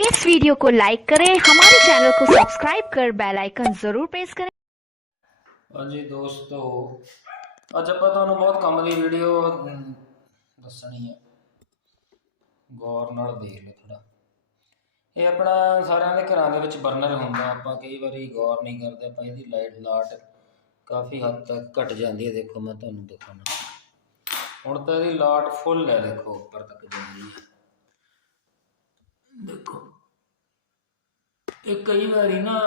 इस वीडियो को लाइक करें हमारे चैनल को सब्सक्राइब कर बेल आइकन जरूर प्रेस करें ਹਾਂਜੀ ਦੋਸਤੋ ਅੱਜ ਆਪਾਂ ਤੁਹਾਨੂੰ ਬਹੁਤ ਕੰਮ ਦੀ ਵੀਡੀਓ ਦੱਸਣੀ ਹੈ ਗੌਰ ਨਾਲ ਦੇਖ ਲਓ ਥੋੜਾ ਇਹ ਆਪਣਾ ਸਾਰਿਆਂ ਦੇ ਘਰਾਂ ਦੇ ਵਿੱਚ ਬਰਨਰ ਹੁੰਦਾ ਆਪਾਂ ਕਈ ਵਾਰੀ ਗੌਰ ਨਹੀਂ ਕਰਦੇ ਆਪਾਂ ਇਹਦੀ ਲਾਈਟ ਲਾਟ ਕਾਫੀ ਹੱਦ ਤੱਕ ਘਟ ਜਾਂਦੀ ਹੈ ਦੇਖੋ ਮੈਂ ਤੁਹਾਨੂੰ ਦਿਖਾਉਣਾ ਹੁਣ ਤਾਂ ਇਹਦੀ ਲਾਟ ਫੁੱਲ ਹੈ ਦੇਖੋ ਉੱਪਰ ਤੱਕ ਜਾਂਦੀ ਹੈ ਦੇਖੋ ਇਹ ਕਈ ਵਾਰੀ ਨਾ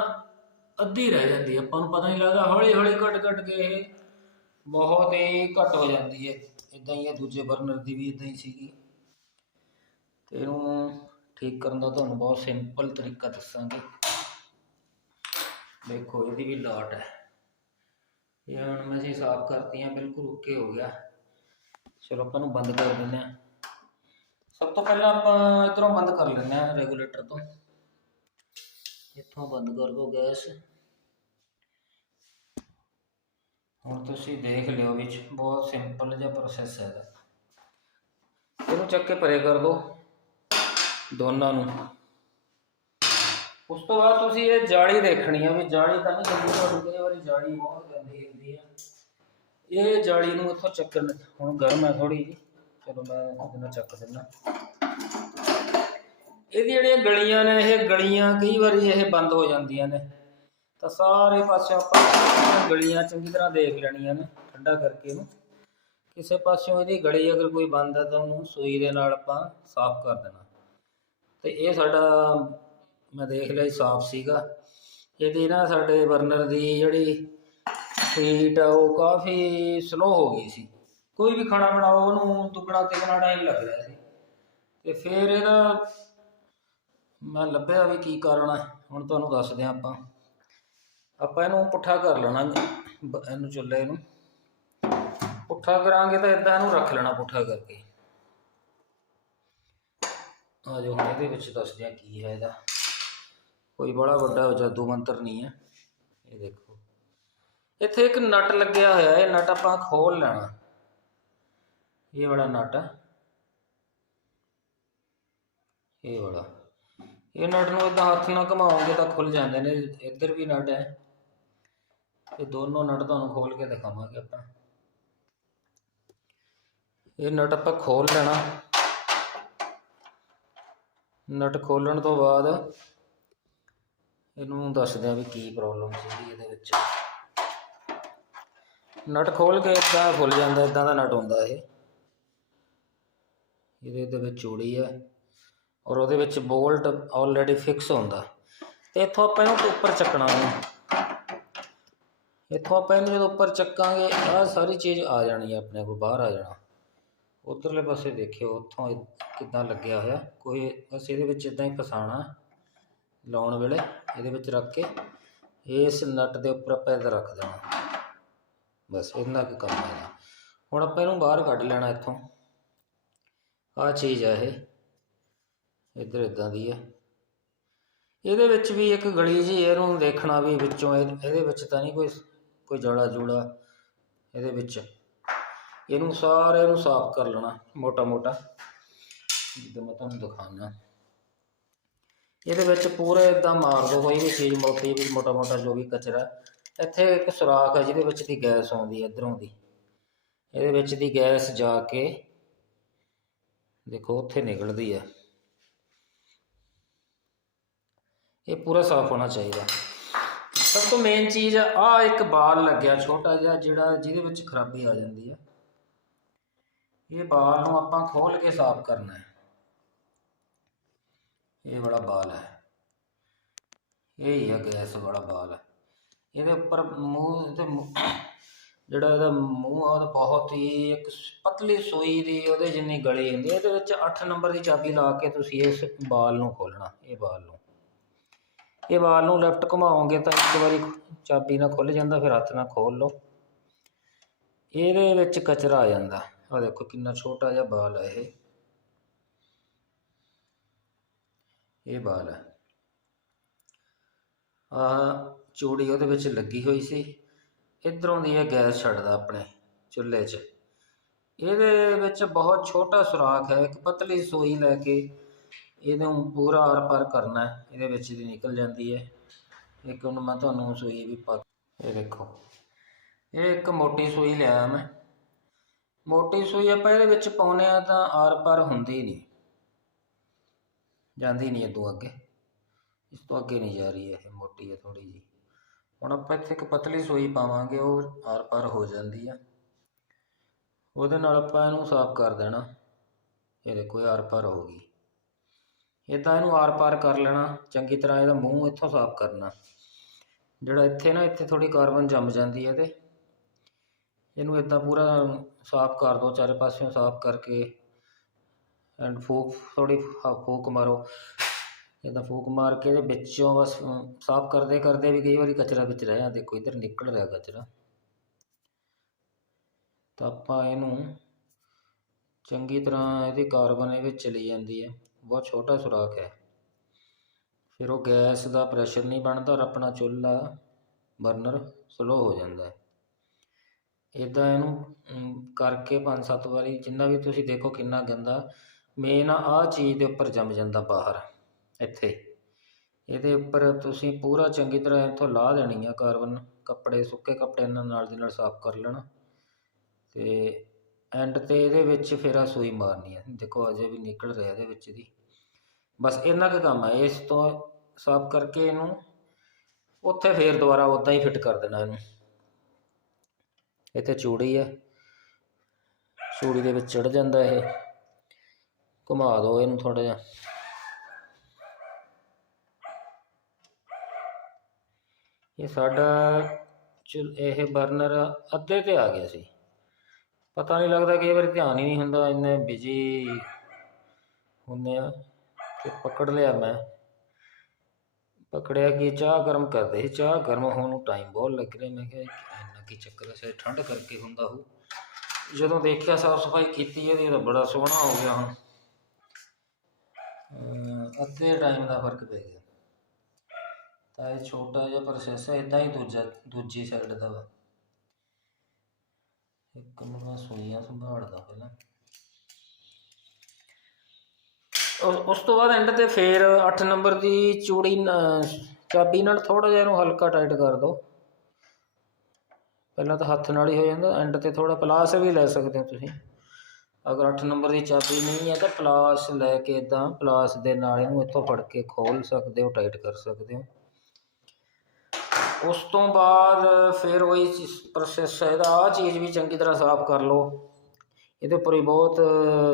ਅੱਧੀ ਰਹਿ ਜਾਂਦੀ ਹੈ। ਆਪਾਂ ਨੂੰ ਪਤਾ ਨਹੀਂ ਲੱਗਦਾ ਹੌਲੀ ਹੌਲੀ ਘਟ ਘਟ ਕੇ ਇਹ ਬਹੁਤ ਹੀ ਘਟ ਹੋ ਜਾਂਦੀ ਹੈ। ਇਦਾਂ ਹੀ ਹੈ, ਦੂਜੇ ਬਰਨਰ ਦੀ ਵੀ ਇਦਾਂ ਹੀ ਸੀਗੀ। ਤੇ ਇਹਨੂੰ ਠੀਕ ਕਰਨ ਦਾ ਤੁਹਾਨੂੰ ਬਹੁਤ ਸਿੰਪਲ ਤਰੀਕਾ ਦੱਸਾਂਗੇ। ਦੇਖੋ, ਇਹਦੀ ਵੀ ਲਾਟ ਹੈ। ਇਹ ਹੁਣ ਮੈਂ ਜੀ ਸਾਫ਼ ਕਰਤੀ ਹੈ ਬਿਲਕੁਲ ਓਕੇ ਹੋ ਗਿਆ। ਚਲੋ, ਆਪਾਂ ਨੂੰ ਬੰਦ ਕਰ ਦਿੰਦੇ ਹਾਂ। ਸਭ ਤੋਂ ਪਹਿਲਾਂ ਆਪਾਂ ਇਧਰੋਂ ਬੰਦ ਕਰ ਲੈਂਦੇ ਹਾਂ ਰੈਗੂਲੇਟਰ ਤੋਂ। ਇੱਥੋਂ ਬੰਦ ਕਰ ਦੋ ਗੈਸ। ਹੁਣ ਤੁਸੀਂ ਦੇਖ ਲਿਓ ਵਿੱਚ ਬਹੁਤ ਸਿੰਪਲ ਜਿਹਾ ਪ੍ਰੋਸੈਸ ਹੈ ਇਹਦਾ। ਇਹਨੂੰ ਚੱਕ ਕੇ ਪਰੇ ਕਰ ਦੋ ਦੋਨਾਂ ਨੂੰ। ਉਸ ਤੋਂ ਬਾਅਦ ਤੁਸੀਂ ਇਹ ਜਾਲੀ ਦੇਖਣੀ ਆ ਵੀ ਜਾਲੀ ਤਾਂ ਨਹੀਂ ਗੰਦੀ ਤੁਹਾਡੀ ਕਈ ਵਾਰੀ ਜਾਲੀ ਬਹੁਤ ਗੰਦੀ ਹੁੰਦੀ ਆ। ਇਹ ਜਾਲੀ ਨੂੰ ਇੱਥੋਂ ਚੱਕਣ ਹੁਣ ਗਰਮ ਹੈ ਥੋੜੀ ਜਿਹੀ। ਚਲੋ ਮੈਂ ਇਹਦੇ ਨਾਲ ਚੱਕ ਦਿੰਦਾ। ਇਹਦੀ ਜਿਹੜੀਆਂ ਗਲੀਆਂ ਨੇ, ਇਹ ਗਲੀਆਂ ਕਈ ਵਾਰੀ ਇਹ ਬੰਦ ਹੋ ਜਾਂਦੀਆਂ ਨੇ। ਤਾਂ ਸਾਰੇ ਪਾਸਿਓਂ ਆਪਾਂ ਗਲੀਆਂ ਚੰਗੀ ਤਰ੍ਹਾਂ ਦੇਖ ਲੈਣੀਆਂ ਨੇ, ਠੰਡਾ ਕਰਕੇ ਇਹਨੂੰ। ਕਿਸੇ ਪਾਸਿਓਂ ਇਹਦੀ ਗਲੀ ਅਗਰ ਕੋਈ ਬੰਦ ਹੈ ਤਾਂ ਉਹਨੂੰ ਸੂਈ ਦੇ ਨਾਲ ਆਪਾਂ ਸਾਫ਼ ਕਰ ਦੇਣਾ। ਤੇ ਇਹ ਸਾਡਾ, ਮੈਂ ਦੇਖ ਲਿਆ ਸਾਫ਼ ਸੀਗਾ। ਇਹਦੀ ਨਾ ਸਾਡੇ ਬਰਨਰ ਦੀ ਜਿਹੜੀ ਹੀਟ ਆ ਉਹ ਕਾਫੀ ਸਲੋ ਹੋ ਗਈ ਸੀ। ਕੋਈ ਵੀ ਖਾਣਾ ਬਣਾਓ, ਉਹਨੂੰ ਦੁੱਗਣਾ ਤਿੱਗਣਾ ਟਾਈਮ ਲੱਗ ਰਿਹਾ ਸੀ। ਤੇ ਫਿਰ ਇਹਦਾ ਮੈਂ ਲੱਭਿਆ ਵੀ ਕੀ ਕਾਰਨ ਹੈ, ਹੁਣ ਤੁਹਾਨੂੰ ਦੱਸਦੇ ਹਾਂ ਆਪਾਂ। ਆਪਾਂ ਇਹਨੂੰ ਪੁੱਠਾ ਕਰ ਲੈਣਾ ਇਹਨੂੰ ਚੁੱਲ੍ਹੇ ਨੂੰ। ਪੁੱਠਾ ਕਰਾਂਗੇ ਤਾਂ ਇਦਾਂ ਇਹਨੂੰ ਰੱਖ ਲੈਣਾ ਪੁੱਠਾ ਕਰਕੇ। ਆ ਜੋ ਹੁਣ ਇਹਦੇ ਵਿੱਚ ਦੱਸਦੇ ਹਾਂ ਕੀ ਹੈ ਇਹਦਾ। ਕੋਈ ਬੜਾ ਵੱਡਾ ਜਾਦੂ ਮੰਤਰ ਨਹੀਂ ਹੈ। ਇਹ ਦੇਖੋ। ਇੱਥੇ ਇੱਕ ਨਟ ਲੱਗਿਆ ਹੋਇਆ ਹੈ ਇਹ ਨਟ ਆਪਾਂ ਖੋਲ ਲੈਣਾ। ਇਹ ਵਾਲਾ ਨਟ ਹੈ ਇਹ ਵਾਲਾ। ਇਹ ਨਟ ਨੂੰ ਇਦਾਂ ਹੱਥ ਨਾਲ ਘੁਮਾਓਗੇ ਤਾਂ ਖੁੱਲ ਜਾਂਦੇ ਨੇ। ਇੱਧਰ ਵੀ ਨਟ ਹੈ। ਇਹ ਦੋਨੋਂ ਨਟ ਤੁਹਾਨੂੰ ਖੋਲ ਕੇ ਦਿਖਾਵਾਂਗੇ ਆਪਾਂ। ਇਹ ਨਟ ਆਪਾਂ ਖੋਲ ਲੈਣਾ। ਨਟ ਖੋਲਣ ਤੋਂ ਬਾਅਦ ਇਹਨੂੰ ਦੱਸਦੇ ਆ ਵੀ ਕੀ ਪ੍ਰੋਬਲਮ ਸੀਗੀ ਇਹਦੇ ਵਿੱਚ। ਨਟ ਖੋਲ ਕੇ ਇਦਾਂ ਖੁੱਲ ਜਾਂਦਾ ਇਦਾਂ ਦਾ ਨਟ ਹੁੰਦਾ ਇਹ। ਇਹਦੇ ਦੇ ਵਿੱਚ ਚੂੜੀ ਹੈ ਔਰ ਉਹਦੇ ਵਿੱਚ ਬੋਲਟ ਆਲਰੇਡੀ ਫਿਕਸ ਹੁੰਦਾ। ਤੇ ਇੱਥੋਂ ਆਪਾਂ ਇਹਨੂੰ ਉੱਪਰ ਚੱਕਣਾ ਉਹਨੂੰ ਇੱਥੋਂ ਆਪਾਂ ਇਹਨੂੰ ਜਦੋਂ ਉੱਪਰ ਚੱਕਾਂਗੇ, ਆਹ ਸਾਰੀ ਚੀਜ਼ ਆ ਜਾਣੀ ਹੈ ਆਪਣੇ ਕੋਲ ਬਾਹਰ ਆ ਜਾਣਾ। ਉਧਰਲੇ ਪਾਸੇ ਦੇਖਿਓ, ਉੱਥੋਂ ਇਹ ਕਿੱਦਾਂ ਲੱਗਿਆ ਹੋਇਆ। ਕੋਈ ਬਸ ਇਹਦੇ ਵਿੱਚ ਇਦਾਂ ਹੀ ਫਸਾਣਾ ਲਾਉਣ ਵੇਲੇ, ਇਹਦੇ ਵਿੱਚ ਰੱਖ ਕੇ ਇਸ ਨਟ ਦੇ ਉੱਪਰ ਆਪਾਂ ਇਹਦਾ ਰੱਖ ਦੇਣਾ। ਬਸ ਇੰਨਾ ਕੁ ਕੰਮ ਹੈ ਇਹਦਾ। ਹੁਣ ਆਪਾਂ ਇਹਨੂੰ ਬਾਹਰ ਕੱਢ ਲੈਣਾ ਇੱਥੋਂ। ਆਹ ਚੀਜ਼ ਆ ਇਹ। ਇੱਧਰ ਇਦਾਂ ਦੀ ਹੈ ਇਹਦੇ ਵਿੱਚ ਵੀ ਇੱਕ ਗਲੀ ਜੀ, ਇਹਨੂੰ ਦੇਖਣਾ ਵੀ ਵਿੱਚੋਂ ਇਹ- ਇਹਦੇ ਵਿੱਚ ਤਾਂ ਨਹੀਂ ਕੋਈ ਕੋਈ ਜੜਾ ਜੂੜਾ ਇਹਦੇ ਵਿੱਚ। ਇਹਨੂੰ ਸਾਰੇ ਨੂੰ ਸਾਫ਼ ਕਰ ਲੈਣਾ, ਮੋਟਾ ਮੋਟਾ। ਜਿੱਦਾਂ ਮੈਂ ਤੁਹਾਨੂੰ ਦਿਖਾਉਣਾ ਇਹਦੇ ਵਿੱਚ ਪੂਰਾ ਇਦਾਂ ਮਾਰ ਦੋ ਕੋਈ ਵੀ ਚੀਜ਼ ਮੋਟੀ ਵੀ ਮੋਟਾ ਮੋਟਾ ਜੋ ਵੀ ਕਚਰਾ। ਇੱਥੇ ਇੱਕ ਸੁਰਾਖ ਹੈ ਜਿਹਦੇ ਵਿੱਚ ਦੀ ਗੈਸ ਆਉਂਦੀ ਹੈ ਇੱਧਰੋਂ ਦੀ। ਇਹਦੇ ਵਿੱਚ ਦੀ ਗੈਸ ਜਾ ਕੇ ਦੇਖੋ ਉੱਥੇ ਨਿਕਲਦੀ ਹੈ। ਇਹ ਪੂਰਾ ਸਾਫ਼ ਹੋਣਾ ਚਾਹੀਦਾ। ਸਭ ਤੋਂ ਮੇਨ ਚੀਜ਼ ਆ ਆਹ ਇੱਕ ਬਾਲ ਲੱਗਿਆ ਛੋਟਾ ਜਿਹਾ, ਜਿਹੜਾ ਜਿਹਦੇ ਵਿੱਚ ਖਰਾਬੀ ਆ ਜਾਂਦੀ ਹੈ। ਇਹ ਬਾਲ ਨੂੰ ਆਪਾਂ ਖੋਲ ਕੇ ਸਾਫ਼ ਕਰਨਾ ਹੈ। ਇਹ ਬੜਾ ਬਾਲ ਹੈ। ਇਹ ਹੀ ਹੈ ਗੈਸ ਵਾਲਾ ਬਾਲ। ਹੈ ਇਹਦੇ ਉੱਪਰ ਮੂੰਹ ਤੇ ਜਿਹੜਾ ਇਹਦਾ ਮੂੰਹ ਆ ਉਹ ਬਹੁਤ ਹੀ ਇੱਕ ਪਤਲੀ ਸੂਈ ਦੀ ਉਹਦੇ ਜਿੰਨੀ ਗਲੀ ਹੁੰਦੀ ਹੈ ਇਹਦੇ ਵਿੱਚ 8 ਨੰਬਰ ਦੀ ਚਾਬੀ ਲਾ ਕੇ ਤੁਸੀਂ ਇਸ ਬਾਲ ਨੂੰ ਖੋਲਣਾ ਇਹ ਬਾਲ ਨੂੰ। ਇਹ ਬਾਲ ਨੂੰ ਲੈਫਟ ਘੁਮਾਓਗੇ ਤਾਂ ਇੱਕ ਵਾਰੀ ਚਾਬੀ ਨਾਲ ਖੁੱਲ ਜਾਂਦਾ, ਫਿਰ ਹੱਥ ਨਾਲ ਖੋਲ ਲਓ। ਇਹਦੇ ਵਿੱਚ ਕਚਰਾ ਆ ਜਾਂਦਾ। ਆ ਦੇਖੋ ਕਿੰਨਾ ਛੋਟਾ ਜਿਹਾ ਬਾਲ ਹੈ ਇਹ। ਇਹ ਬਾਲ ਹੈ ਆਹ ਚੂੜੀ ਉਹਦੇ ਵਿੱਚ ਲੱਗੀ ਹੋਈ ਸੀ। ਇਧਰੋਂ ਦੀ ਇਹ ਗੈਸ ਛੱਡਦਾ ਆਪਣੇ ਚੁੱਲ੍ਹੇ 'ਚ। ਇਹਦੇ ਵਿੱਚ ਬਹੁਤ ਛੋਟਾ ਸੁਰਾਖ ਹੈ, ਇੱਕ ਪਤਲੀ ਸੂਈ ਲੈ ਕੇ ਇਹਨੂੰ ਪੂਰਾ ਆਰ ਪਾਰ ਕਰਨਾ ਹੈ। ਇਹਦੇ ਵਿੱਚ ਦੀ ਨਿਕਲ ਜਾਂਦੀ ਹੈ। ਇੱਕ ਹੁਣ ਮੈਂ ਤੁਹਾਨੂੰ ਸੂਈ ਵੀ ਪਾ ਇਹ ਦੇਖੋ। ਇਹ ਇੱਕ ਮੋਟੀ ਸੂਈ ਲਿਆ ਮੈਂ। ਮੋਟੀ ਸੂਈ ਆਪਾਂ ਇਹਦੇ ਵਿੱਚ ਪਾਉਨੇ ਆ ਤਾਂ ਆਰ ਪਾਰ ਹੁੰਦੀ ਨਹੀਂ। ਜਾਂਦੀ ਨਹੀਂ ਇਦੋਂ ਅੱਗੇ। ਇਸ ਤੋਂ ਅੱਗੇ ਨਹੀਂ ਜਾ ਰਹੀ ਇਹ ਮੋਟੀ ਹੈ ਥੋੜੀ ਜੀ ਹੁਣ ਆਪਾਂ ਇੱਥੇ ਇੱਕ ਪਤਲੀ ਸੂਈ ਪਾਵਾਂਗੇ, ਉਹ ਆਰ ਪਾਰ ਹੋ ਜਾਂਦੀ ਆ। ਉਹਦੇ ਨਾਲ ਆਪਾਂ ਇਹਨੂੰ ਸਾਫ਼ ਕਰ ਦੇਣਾ। ਇਹ ਦੇਖੋ ਆਰ ਪਾਰ ਹੋ ਗਈ। ਇਦਾਂ ਇਹਨੂੰ ਆਰ ਪਾਰ ਕਰ ਲੈਣਾ। ਚੰਗੀ ਤਰ੍ਹਾਂ ਇਹਦਾ ਮੂੰਹ ਇੱਥੋਂ ਸਾਫ਼ ਕਰਨਾ। ਜਿਹੜਾ ਇੱਥੇ ਨਾ, ਇੱਥੇ ਥੋੜੀ ਕਾਰਬਨ ਜੰਮ ਜਾਂਦੀ ਹੈ ਤੇ ਇਹਨੂੰ ਇਦਾਂ ਪੂਰਾ ਸਾਫ਼ ਕਰ ਦਿਓ ਚਾਰੇ ਪਾਸਿਓਂ ਸਾਫ਼ ਕਰਕੇ। ਐਂਡ ਫੂਕ ਥੋੜੀ ਫੂਕ ਮਾਰੋ। ਇਦਾਂ ਫੂਕ ਮਾਰ ਕੇ ਇਹਦੇ ਵਿੱਚੋਂ ਬਸ ਸਾਫ਼ ਕਰਦੇ ਕਰਦੇ ਵੀ ਕਈ ਵਾਰੀ ਕਚਰਾ ਵਿੱਚ ਰਹਿ ਜਾਂਦਾ ਦੇਖੋ ਇੱਧਰ ਨਿਕਲ ਰਿਹਾ ਕਚਰਾ। ਤਾਂ ਆਪਾਂ ਇਹਨੂੰ ਚੰਗੀ ਤਰ੍ਹਾਂ ਇਹਦੀ ਕਾਰਬਨ ਇਹ ਵਿੱਚ ਚਲੀ ਜਾਂਦੀ ਹੈ। ਬਹੁਤ ਛੋਟਾ ਸੁਰਾਖ ਹੈ। ਫਿਰ ਉਹ ਗੈਸ ਦਾ ਪ੍ਰੈਸ਼ਰ ਨਹੀਂ ਬਣਦਾ ਔਰ ਆਪਣਾ ਚੁੱਲ੍ਹਾ ਬਰਨਰ ਸਲੋ ਹੋ ਜਾਂਦਾ ਹੈ। ਇਦਾਂ ਇਹਨੂੰ ਕਰਕੇ ਪੰਜ ਸੱਤ ਵਾਰੀ ਜਿੰਨਾ ਵੀ ਤੁਸੀਂ ਦੇਖੋ ਕਿੰਨਾ ਗੰਦਾ। ਮੇਨ ਆਹ ਚੀਜ਼ ਦੇ ਉੱਪਰ ਜੰਮ ਜਾਂਦਾ ਬਾਹਰ। ਇੱਥੇ। ਇਹਦੇ ਉੱਪਰ ਤੁਸੀਂ ਪੂਰਾ ਚੰਗੀ ਤਰ੍ਹਾਂ ਇੱਥੋਂ ਲਾਹ ਦੇਣੀ ਆ ਕਾਰਬਨ। ਕੱਪੜੇ, ਸੁੱਕੇ ਕੱਪੜੇ ਨਾਲ ਦੀ ਨਾਲ ਸਾਫ਼ ਕਰ ਲੈਣਾ। ਤੇ ਐਂਡ ਤੇ ਇਹਦੇ ਵਿੱਚ ਫਿਰ ਆ ਸੂਈ ਮਾਰਨੀ ਹੈ ਦੇਖੋ ਅਜੇ ਵੀ ਨਿਕਲ ਰਿਹਾ ਇਹਦੇ ਵਿੱਚ ਦੀ। ਬਸ ਇੰਨਾ ਕੁ ਕੰਮ ਹੈ ਇਸ ਤੋਂ ਸਾਫ਼ ਕਰਕੇ ਇਹਨੂੰ ਉੱਥੇ ਫੇਰ ਦੁਬਾਰਾ ਉਦਾਂ ਹੀ ਫਿੱਟ ਕਰ ਦੇਣਾ ਇਹਨੂੰ। ਇੱਥੇ ਚੂੜੀ ਹੈ ਚੂੜੀ ਦੇ ਵਿੱਚ ਚੜ ਜਾਂਦਾ ਇਹ। ਘੁਮਾ ਦਿਓ ਇਹਨੂੰ ਥੋੜਾ ਜਿਹਾ। ਇਹ ਸਾਡਾ ਚੁੱਲ, ਇਹ ਬਰਨਰ ਅੱਧੇ ਤੇ ਆ ਗਿਆ ਸੀ। ਪਤਾ ਨਹੀਂ ਲੱਗਦਾ ਕਈ ਵਾਰੀ ਧਿਆਨ ਹੀ ਨਹੀਂ ਹੁੰਦਾ, ਇੰਨੇ ਬਿਜ਼ੀ ਹੁੰਦੇ ਆ ਕਿ ਪਕੜ ਲਿਆ ਮੈਂ। ਪਕੜਿਆ ਕਿ, ਚਾਹ ਗਰਮ ਕਰਦੇ ਸੀ, ਚਾਹ ਗਰਮ ਹੋਣ ਨੂੰ ਟਾਈਮ ਬਹੁਤ ਲੱਗ ਰਿਹਾ। ਮੈਂ ਕਿਹਾ, ਇੰਨਾ ਕੀ ਚੱਕਰ ਹੈ ਸ਼ਾਇਦ ਠੰਡ ਕਰਕੇ ਹੁੰਦਾ ਹੋ ਜਦੋਂ ਦੇਖਿਆ ਸਾਫ਼ ਸਫ਼ਾਈ ਕੀਤੀ ਇਹਦੀ ਤਾਂ ਬੜਾ ਸੋਹਣਾ ਹੋ ਗਿਆ ਹੁਣ। ਅੱਧੇ ਟਾਈਮ ਦਾ ਫ਼ਰਕ ਪੈ ਗਿਆ। ਤਾਂ ਇਹ ਛੋਟਾ ਜਿਹਾ ਪ੍ਰੋਸੈਸ ਹੈ ਇਦਾਂ ਹੀ ਦੂਜਾ, ਦੂਜੀ ਸਾਈਡ ਦਾ ਵਾ। ਇੱਕ ਨੂੰ ਮੈਂ ਸੂਈਆਂ ਸੰਭਾਲਦਾ ਪਹਿਲਾਂ। ਉਸ ਤੋਂ ਬਾਅਦ ਐਂਡ ਤੇ ਫੇਰ 8 ਨੰਬਰ ਦੀ ਚੂੜੀ ਚਾਬੀ ਨਾਲ ਥੋੜਾ ਜਿਹਾ ਇਹਨੂੰ ਹਲਕਾ ਟਾਈਟ ਕਰ ਦਿਓ ਪਹਿਲਾਂ ਤਾਂ ਹੱਥ ਨਾਲ ਹੀ ਹੋ ਜਾਂਦਾ ਐਂਡ ਤੇ ਥੋੜਾ ਪਲਾਸ ਵੀ ਲੈ ਸਕਦੇ ਹੋ ਤੁਸੀਂ। ਅਗਰ 8 ਨੰਬਰ ਦੀ ਚਾਬੀ ਨਹੀਂ ਹੈ ਤਾਂ ਪਲਾਸ ਲੈ ਕੇ ਇਦਾਂ ਪਲਾਸ ਦੇ ਨਾਲ ਇਹਨੂੰ ਇੱਥੋਂ ਫੜ ਕੇ ਖੋਲ ਸਕਦੇ ਹੋ ਟਾਈਟ ਕਰ ਸਕਦੇ ਹੋ। ਉਸ ਤੋਂ ਬਾਅਦ ਫਿਰ ਉਹੀ ਪ੍ਰੋਸੈਸ ਹੈ, ਇਹਦਾ ਆਹ ਚੀਜ਼ ਵੀ ਚੰਗੀ ਤਰ੍ਹਾਂ ਸਾਫ਼ ਕਰ ਲਓ। ਇਹਦੇ ਉੱਪਰ ਹੀ ਬਹੁਤ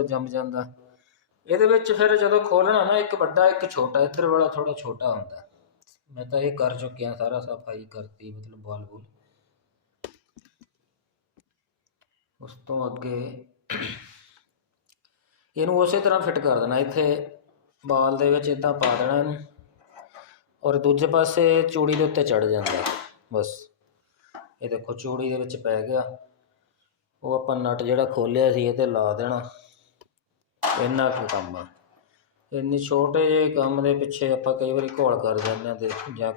ਜੰਮ ਜਾਂਦਾ। ਇਹਦੇ ਵਿੱਚ ਫਿਰ ਜਦੋਂ ਖੋਲਣਾ ਨਾ, ਇੱਕ ਵੱਡਾ, ਇੱਕ ਛੋਟਾ, ਇੱਧਰ ਵਾਲਾ ਥੋੜਾ ਛੋਟਾ ਹੁੰਦਾ। ਮੈਂ ਤਾਂ ਇਹ ਕਰ ਚੁੱਕਿਆ, ਸਾਰਾ ਸਫ਼ਾਈ ਕਰਤੀ, ਮਤਲਬ ਬਾਲ ਬੁਲ ਉਸ ਤੋਂ ਅੱਗੇ ਇਹਨੂੰ ਉਸੇ ਤਰ੍ਹਾਂ ਫਿੱਟ ਕਰ ਦੇਣਾ, ਇੱਥੇ ਬਾਲ ਦੇ ਵਿੱਚ ਇਦਾਂ ਪਾ ਦੇਣਾ ਇਹਨੂੰ। ਔਰ ਦੂਜੇ ਪਾਸੇ ਚੂੜੀ ਦੇ ਉੱਤੇ ਚੜ ਜਾਂਦਾ, ਬਸ। ਇਹ ਦੇਖੋ, ਚੂੜੀ ਦੇ ਵਿੱਚ ਪੈ ਗਿਆ। ਉਹ ਆਪਾਂ ਨਟ ਜਿਹੜਾ ਖੋਲਿਆ ਸੀ, ਇਹ ਤੇ ਲਾ ਦੇਣਾ। ਇੰਨਾ ਕੁ ਕੰਮ ਆ। ਇੰਨੀ ਛੋਟੇ ਜਿਹੇ ਕੰਮ ਦੇ ਪਿੱਛੇ ਆਪਾਂ ਕਈ ਵਾਰੀ ਘੋਲ ਕਰ ਜਾਂਦੇ ਹਾਂ ਤੇ ਜਾਂ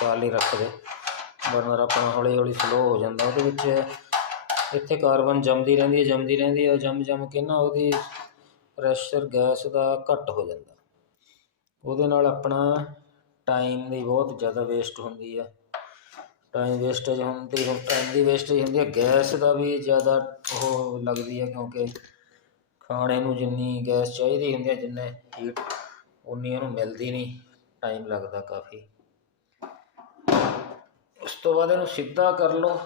ਚਾਲ ਰੱਖਦੇ। ਬਰਨਰ ਆਪਣਾ ਹੌਲੀ ਹੌਲੀ ਸਲੋ ਹੋ ਜਾਂਦਾ। ਉਹਦੇ ਵਿੱਚ ਇੱਥੇ ਕਾਰਬਨ ਜੰਮਦੀ ਰਹਿੰਦੀ ਹੈ, ਜੰਮਦੀ ਰਹਿੰਦੀ ਹੈ। ਜੰਮ ਜੰਮ ਕੇ ਨਾ ਉਹਦੀ ਪ੍ਰੈਸ਼ਰ ਗੈਸ ਦਾ ਘੱਟ ਹੋ ਜਾਂਦਾ। ਉਹਦੇ ਨਾਲ ਆਪਣਾ ਟਾਈਮ ਦੀ ਬਹੁਤ ਜ਼ਿਆਦਾ ਵੇਸਟ ਹੁੰਦੀ ਆ। ਟਾਈਮ ਵੇਸਟੇਜ ਹੁੰਦੀ, ਹੁਣ ਟਾਈਮ ਦੀ ਵੇਸਟੇਜ ਹੁੰਦੀ ਆ। ਗੈਸ ਦਾ ਵੀ ਜ਼ਿਆਦਾ ਉਹ ਲੱਗਦੀ ਹੈ ਕਿਉਂਕਿ ਖਾਣੇ ਨੂੰ ਜਿੰਨੀ ਗੈਸ ਚਾਹੀਦੀ ਹੁੰਦੀ ਹੈ ਜਿੰਨੇ ਹੀਟ ਉਨੀ ਉਹਨੂੰ ਮਿਲਦੀ ਨਹੀਂ ਟਾਈਮ ਲੱਗਦਾ ਕਾਫੀ। ਉਸ ਤੋਂ ਬਾਅਦ ਇਹਨੂੰ ਸਿੱਧਾ ਕਰ ਲਓ।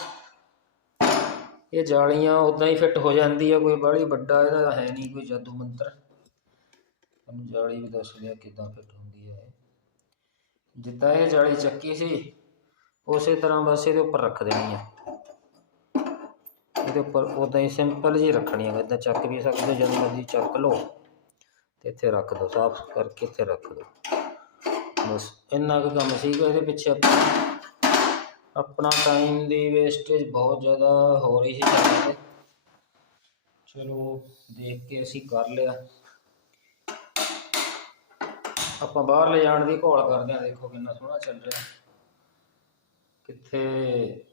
ਇਹ ਜਾਲੀਆਂ ਉਦਾਂ ਹੀ ਫਿੱਟ ਹੋ ਜਾਂਦੀ ਆ, ਕੋਈ ਬਾਹਲੀ ਵੱਡਾ ਇਹਦਾ ਹੈ ਨਹੀਂ ਕੋਈ ਜਾਦੂ ਮੰਤਰ। ਤੁਹਾਨੂੰ ਜਾਲੀ ਵੀ ਦੱਸ ਲਿਆ ਕਿਦਾਂ ਫਿੱਟ ਹੁੰਦੀ ਜਿੱਦਾਂ ਇਹ ਜਾਲੀ ਚੱਕੀ ਸੀ, ਉਸੇ ਤਰ੍ਹਾਂ ਬਸ ਇਹਦੇ ਉੱਪਰ ਰੱਖ ਦੇਣੀ ਹੈ ਇਹਦੇ ਉੱਪਰ ਉਦਾਂ ਹੀ ਸਿੰਪਲ ਜੀ ਰੱਖਣੀ ਹੈ ਇਦਾਂ ਚੱਕ ਵੀ ਸਕਦੇ ਜਦੋਂ ਮਰਜ਼ੀ ਚੱਕ ਲਓ। ਤੇ ਇੱਥੇ ਰੱਖ ਦਿਓ ਸਾਫ਼ ਕਰਕੇ ਇੱਥੇ ਰੱਖ ਦਿਓ ਬਸ ਇੰਨਾ ਕੁ ਕੰਮ ਸੀਗਾ ਇਹਦੇ ਪਿੱਛੇ ਆਪਾਂ ਆਪਣਾ ਟਾਈਮ ਦੀ ਵੇਸਟੇਜ ਬਹੁਤ ਜ਼ਿਆਦਾ ਹੋ ਰਹੀ ਸੀ ਚਲੋ ਦੇਖ ਕੇ ਅਸੀਂ ਕਰ ਲਿਆ। ਆਪਾਂ ਬਾਹਰ ਲੈ ਜਾਣ ਦੀ ਘੋਲ ਕਰਦੇ ਹਾਂ, ਦੇਖੋ ਕਿੰਨਾ ਸੋਹਣਾ ਚੱਲ ਰਿਹਾ। ਕਿੱਥੇ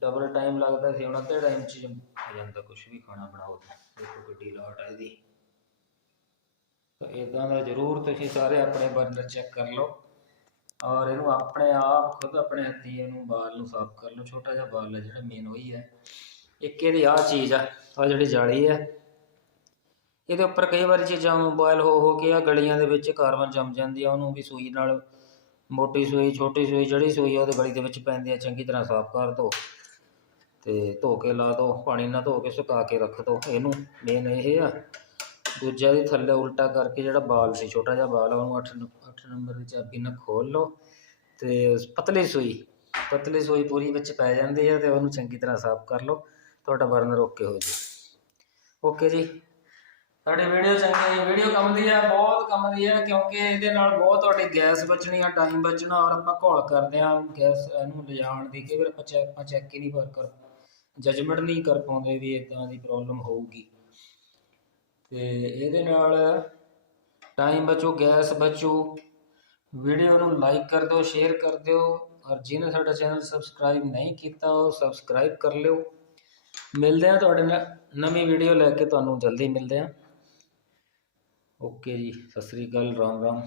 ਡਬਲ ਟਾਈਮ ਲੱਗਦਾ ਸੀ, ਹੁਣ ਅੱਧੇ ਟਾਈਮ 'ਚ ਹੋ ਜਾਂਦਾ ਕੁਝ ਵੀ ਖਾਣਾ ਬਣਾਓ ਤਾਂ। ਦੇਖੋ ਕਿੱਡੀ ਲਾਟ ਹੈ ਇਹਦੀ। ਤਾਂ ਇਦਾਂ ਦਾ ਜ਼ਰੂਰ ਤੁਸੀਂ ਸਾਰੇ ਆਪਣੇ ਬਰਨਰ ਚੈੱਕ ਕਰ ਲਓ। ਔਰ ਇਹਨੂੰ ਆਪਣੇ ਆਪ, ਖੁਦ ਆਪਣੇ ਹੱਥੀਂ ਇਹਨੂੰ ਬਾਲ ਨੂੰ ਸਾਫ਼ ਕਰ ਲਓ। ਛੋਟਾ ਜਿਹਾ ਬਾਲ ਹੈ ਜਿਹੜਾ ਮੇਨ ਉਹੀ ਹੈ। ਇੱਕ ਇਹਦੀ ਆਹ ਚੀਜ਼ ਆ ਆ ਜਿਹੜੀ ਜਾਲੀ ਹੈ ਇਹਦੇ ਉੱਪਰ ਕਈ ਵਾਰੀ ਚੀਜ਼ਾਂ ਮੋਬਾਈਲ ਹੋ ਹੋ ਕੇ ਆ ਗਲੀਆਂ ਦੇ ਵਿੱਚ ਕਾਰਬਨ ਜੰਮ ਜਾਂਦੀ ਆ, ਉਹਨੂੰ ਵੀ ਸੂਈ ਨਾਲ, ਮੋਟੀ ਸੂਈ, ਛੋਟੀ ਸੂਈ, ਜਿਹੜੀ ਸੂਈ ਆ, ਉਹਦੇ ਗਲੀ ਦੇ ਵਿੱਚ ਪੈਂਦੀ ਆ, ਚੰਗੀ ਤਰ੍ਹਾਂ ਸਾਫ਼ ਕਰ ਦਿਓ ਤੇ ਧੋ ਕੇ ਲਾ ਦਿਓ ਪਾਣੀ ਨਾਲ ਧੋ ਕੇ ਸੁਕਾ ਕੇ ਰੱਖ ਦਿਓ ਇਹਨੂੰ ਮੇਨ ਇਹ ਆ, ਦੂਜਾ ਦੀ ਥੱਲੇ ਉਲਟਾ ਕਰਕੇ ਜਿਹੜਾ ਬਾਲ ਸੀ, ਛੋਟਾ ਜਿਹਾ ਬਾਲ ਆ, ਉਹਨੂੰ 8 8 ਨੰਬਰ ਦੀ ਚਾਬੀ ਨਾਲ ਖੋਲ ਲਓ ਤੇ ਪਤਲੀ ਸੂਈ ਪਤਲੀ ਸੂਈ ਪੂਰੀ ਵਿੱਚ ਪੈ ਜਾਂਦੀ ਹੈ ਤੇ ਉਹਨੂੰ ਚੰਗੀ ਤਰ੍ਹਾਂ ਸਾਫ਼ ਕਰ ਲਓ, ਤੁਹਾਡਾ ਬਰਨਰ ਓਕੇ ਹੋ ਜੀ ਓਕੇ ਜੀ। ਸਾਡੀ ਵੀਡੀਓ ਚੰਗੀ ਵੀਡੀਓ ਕੰਮ ਦੀ ਹੈ ਬਹੁਤ ਕੰਮ ਦੀ ਹੈ ਕਿਉਂਕਿ ਇਹਦੇ ਨਾਲ ਬਹੁਤ ਤੁਹਾਡੀ ਗੈਸ ਬਚਣੀ ਆ ਟਾਈਮ ਬਚਣਾ, ਔਰ ਆਪਾਂ ਘੋਲ ਕਰਦੇ ਆ, ਗੈਸ ਇਹਨੂੰ ਲਿਜਾਣ ਦੀ, ਕਈ ਵਾਰ ਆਪਾਂ ਚੈੱਕ ਆਪਾਂ ਚੈੱਕ ਹੀ ਨਹੀਂ ਕਰ ਕਰ ਜਜਮੈਂਟ ਨਹੀਂ ਕਰ ਪਾਉਂਦੇ ਵੀ ਇਦਾਂ ਦੀ ਪ੍ਰੋਬਲਮ ਹੋਊਗੀ। ਤੇ ਇਹਦੇ ਨਾਲ ਟਾਈਮ ਬਚੋ, ਗੈਸ ਬਚੋ, ਵੀਡੀਓ ਨੂੰ ਲਾਈਕ ਕਰ ਦਿਓ ਸ਼ੇਅਰ ਕਰ ਦਿਓ, ਔਰ ਜਿਹਨੇ ਸਾਡਾ ਚੈਨਲ ਸਬਸਕ੍ਰਾਈਬ ਨਹੀਂ ਕੀਤਾ, ਉਹ ਸਬਸਕ੍ਰਾਈਬ ਕਰ ਲਿਓ। ਮਿਲਦੇ ਆ ਤੁਹਾਡੇ ਨਾਲ ਨਵੀਂ ਵੀਡੀਓ ਲੈ ਕੇ, ਤੁਹਾਨੂੰ ਜਲਦੀ ਮਿਲਦੇ ਆ। ਓਕੇ ਜੀ ਸਤਿ ਸ੍ਰੀ ਅਕਾਲ ਰਾਮ ਰਾਮ।